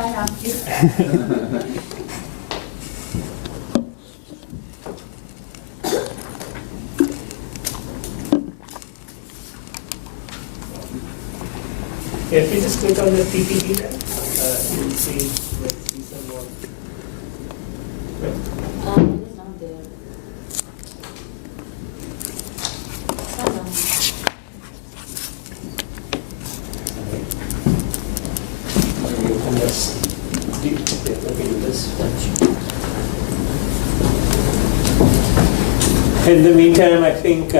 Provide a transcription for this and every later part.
I ask you? If you just click on the PPT there, you'll see some more. Right. It is not there. Hold on. You can just look into this. In the meantime, I think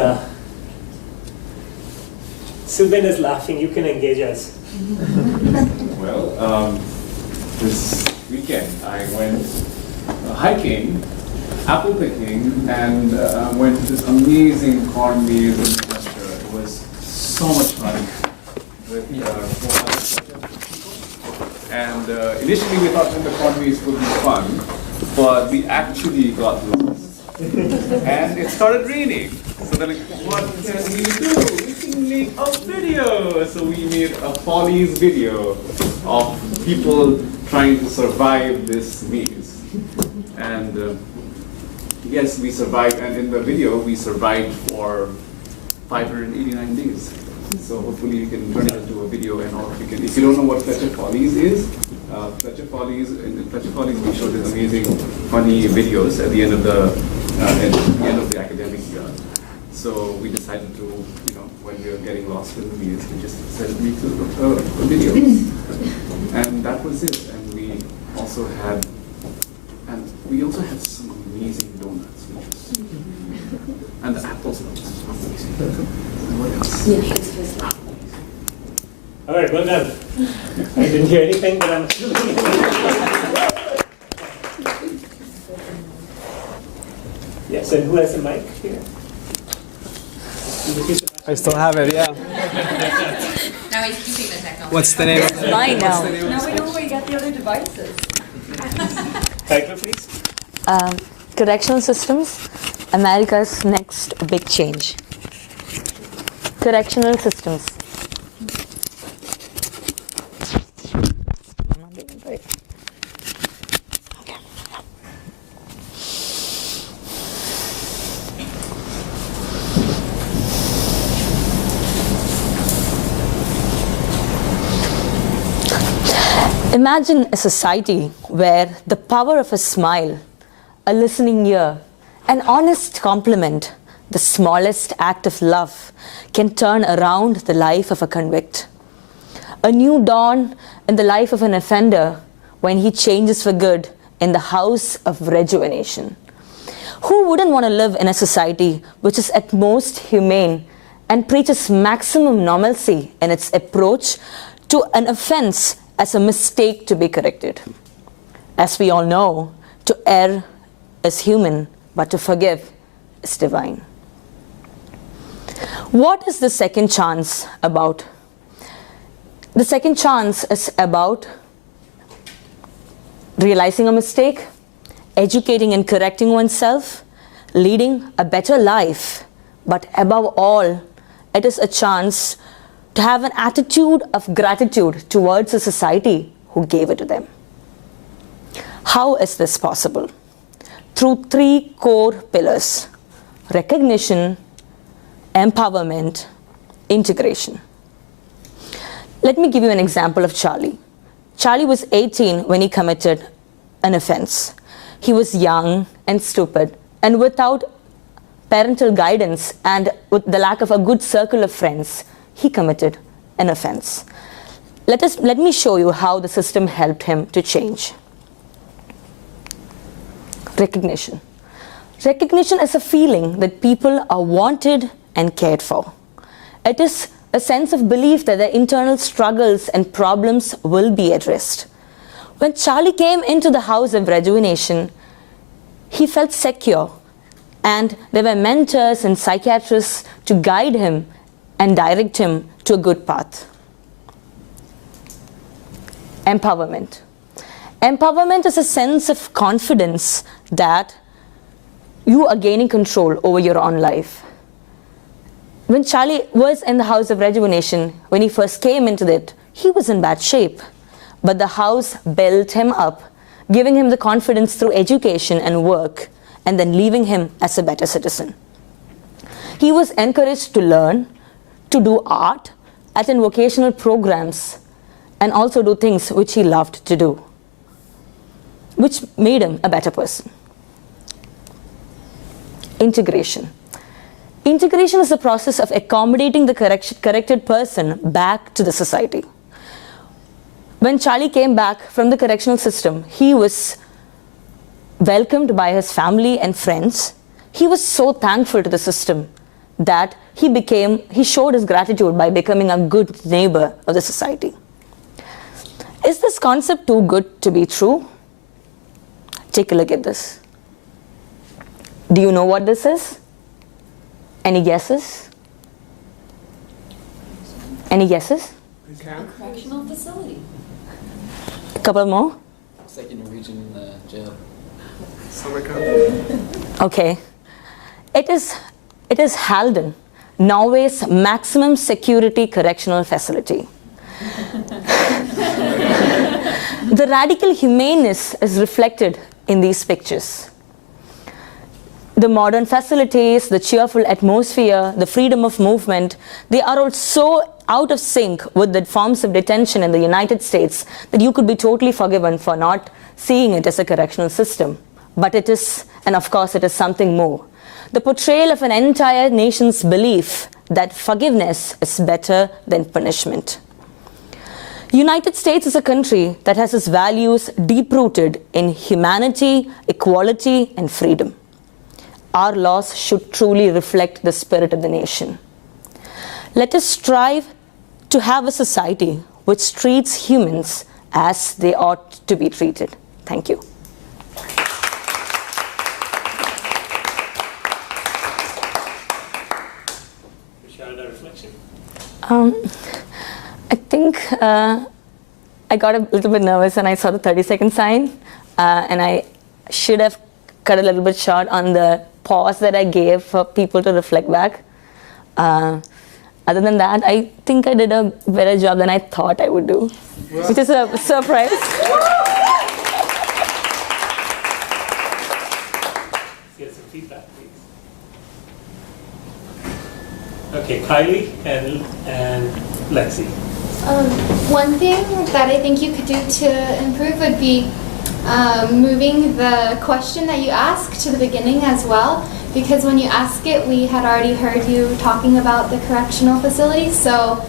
Subin is laughing. You can engage us. Well, this weekend I went hiking, apple picking, and went to this amazing corn maze in New Hampshire. It was so much fun with 400 people. And initially we thought that the corn maze would be fun, but we actually got lost. And it started raining. So then, what can we do? We can make a video. So we made a Follies video of people trying to survive this maze. And yes, we survived. And in the video, we survived for 589 days. So hopefully you can turn it into a video, and all of you can. If you don't know what Fletcher Follies is, Fletcher Follies, in Fletcher Follies we show these amazing, funny videos at the end of the academic year. So we decided to, when we were getting lost in the maze, we just decided to make a video. And that was it. And we also had some amazing donuts, and the apples were amazing. And what else? All right, well done. I didn't hear anything, but I'm assuming. Yes, and who has the mic here? I still have it, yeah. Now he's keeping the technology. What's the name? It's mine now. Now we know where you got the other devices. Title, please. Correctional systems, America's next big change. Correctional systems. I'm not doing it right. Okay. Imagine a society where the power of a smile, a listening ear, an honest compliment, the smallest act of love can turn around the life of a convict. A new dawn in the life of an offender when he changes for good in the house of rejuvenation. Who wouldn't want to live in a society which is at most humane and preaches maximum normalcy in its approach to an offense as a mistake to be corrected? As we all know, to err is human, but to forgive is divine. What is the second chance about? The second chance is about realizing a mistake, educating and correcting oneself, leading a better life, but above all, it is a chance to have an attitude of gratitude towards a society who gave it to them. How is this possible? Through three core pillars: recognition, empowerment, integration. Let me give you an example of Charlie. Charlie was 18 when he committed an offense. He was young and stupid, and without parental guidance and with the lack of a good circle of friends, he committed an offense. Let me show you how the system helped him to change. Recognition. Recognition is a feeling that people are wanted and cared for. It is a sense of belief that their internal struggles and problems will be addressed. When Charlie came into the house of rejuvenation, he felt secure, and there were mentors and psychiatrists to guide him and direct him to a good path. Empowerment. Empowerment is a sense of confidence that you are gaining control over your own life. When Charlie was in the house of rejuvenation, when he first came into it, he was in bad shape. but the house built him up, giving him the confidence through education and work, and then leaving him as a better citizen. He was encouraged to learn, to do art, attend vocational programs, and also do things which he loved to do, which made him a better person. Integration. Integration is the process of accommodating the corrected person back to the society. When Charlie came back from the correctional system, he was welcomed by his family and friends. He was so thankful to the system that he showed his gratitude by becoming a good neighbor of the society. Is this concept too good to be true? Take a look at this. Do you know what this is? Any guesses? Any guesses? Correctional facility. A couple more? It's like in a region in the jail. Summer camp. Okay. It is Halden, Norway's maximum security correctional facility. The radical humaneness is reflected in these pictures. The modern facilities, the cheerful atmosphere, the freedom of movement, they are all so out of sync with the forms of detention in the United States that you could be totally forgiven for not seeing it as a correctional system. But it is, and of course it is something more. The portrayal of an entire nation's belief that forgiveness is better than punishment. United States is a country that has its values deep-rooted in humanity, equality, and freedom. Our laws should truly reflect the spirit of the nation. Let us strive to have a society which treats humans as they ought to be treated. Thank you. Sarada, reflection. I think I got a little bit nervous when I saw the 30-second sign, and I should have cut a little bit short on the pause that I gave for people to reflect back. Other than that, I think I did a better job than I thought I would do, which is a surprise. Let's get some feedback, please. Okay, Kylie and Lexi. One thing that I think you could do to improve would be moving the question that you asked to the beginning as well, because when you ask it, we had already heard you talking about the correctional facility, so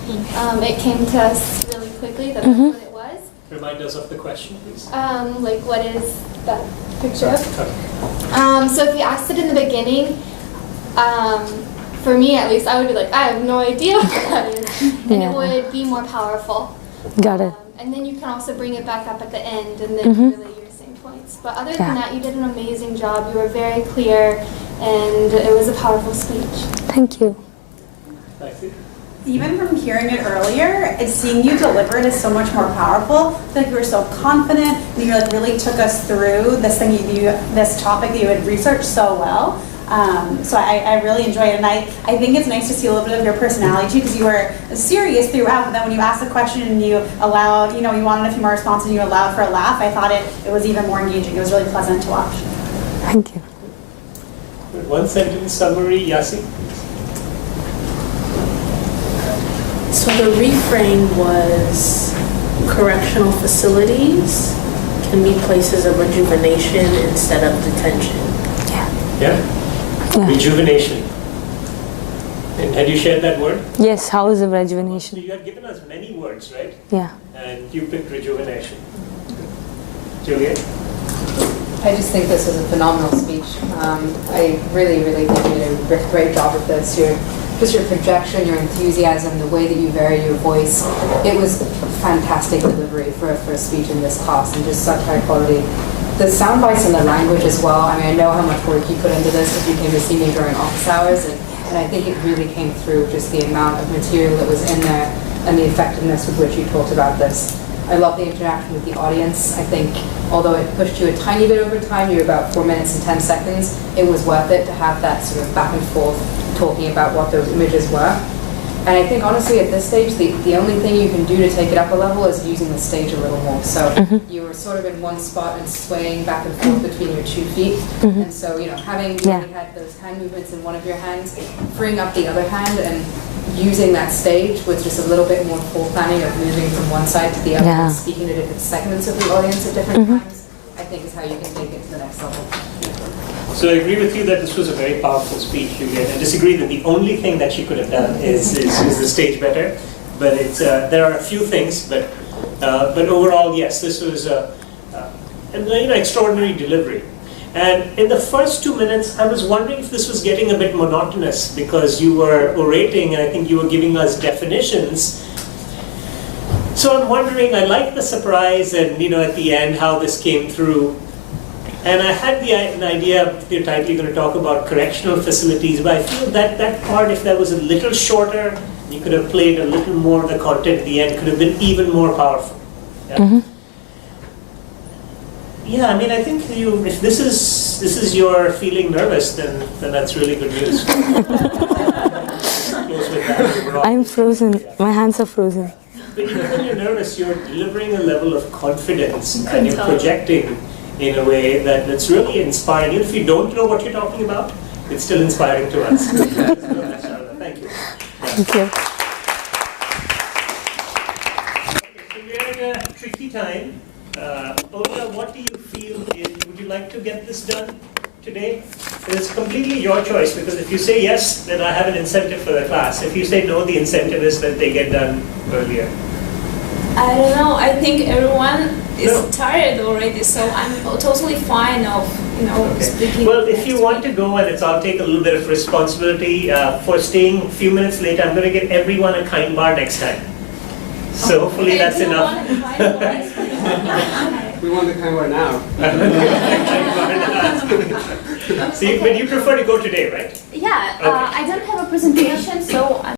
it came to us really quickly that that's what it was. Remind us of the question, please. Like, what is that picture of? Okay. So if you asked it in the beginning, for me at least, I would be like, I have no idea what that is. And it would be more powerful. Got it. And then you can also bring it back up at the end and then relay your same points. But other than that, you did an amazing job. You were very clear and it was a powerful speech. Thank you. Lexi? Even from hearing it earlier, seeing you deliver it is so much more powerful. Like you were so confident, and you like really took us through this thing this topic that you had researched so well. So I really enjoyed it, and I think it's nice to see a little bit of your personality too, because you were serious throughout, but then when you asked the question and you allowed, you wanted a few more responses and you allowed for a laugh, I thought it was even more engaging. It was really pleasant to watch. Thank you. One sentence summary, Yasi. So the reframe was correctional facilities can be places of rejuvenation instead of detention. Yeah? Rejuvenation. And had you shared that word? Yes, how is the So rejuvenation? you had given us many words, right? Yeah. And you picked rejuvenation. Juliet? I just think this was a phenomenal speech. I really, really think you did a great job with this. Just your projection, your enthusiasm, the way that you vary your voice. It was fantastic delivery for a speech in this class and just such high quality. The sound bites and the language as well. I mean, I know how much work you put into this if you came to see me during office hours, and I think it really came through just the amount of material that was in there and the effectiveness with which you talked about this. I love the interaction with the audience. I think although it pushed you a tiny bit over time, you were about 4 minutes and 10 seconds, it was worth it to have that sort of back and forth talking about what those images were. And I think honestly at this stage, the only thing you can do to take it up a level is using the stage a little more. So you were sort of in one spot and swaying back and forth between your 2 feet. And so, having you already had those hand movements in one of your hands, freeing up the other hand and using that stage with just a little bit more full planning of moving from one side to the other and speaking to different segments of the audience at different times, I think is how you can take it to the next level. So I agree with you that this was a very powerful speech, Juliet. I disagree that the only thing that she could have done is the stage better. But there are a few things, but overall, yes, this was an extraordinary delivery. And in the first 2 minutes, I was wondering if this was getting a bit monotonous because you were orating and I think you were giving us definitions. So I'm wondering, I like the surprise and at the end how this came through. And I had an idea of the title you're going to talk about correctional facilities, but I feel that part, if that was a little shorter, you could have played a little more of the content at the end, could have been even more powerful. Yeah, yeah, I mean, I think if this is your feeling nervous, then that's really good news. Close with that. I'm frozen. My hands are frozen. But even when you're nervous, you're delivering a level of confidence and you're projecting in a way that's really inspiring. Even if you don't know what you're talking about, it's still inspiring to us. Thank you. Thank you. Okay, so we're in a tricky time. Ola, what do you feel would you like to get this done today? It's completely your choice, because if you say yes, then I have an incentive for the class. If you say no, the incentive is that they get done earlier. I don't know. I think everyone is tired already, so I'm totally fine of speaking. Well, if you want to go, and I'll take a little bit of responsibility for staying a few minutes later. I'm going to get everyone a kind bar next time. So hopefully that's enough. We want the kind bar now. See, but you prefer to go today, right? Yeah, I don't have a presentation, so I'm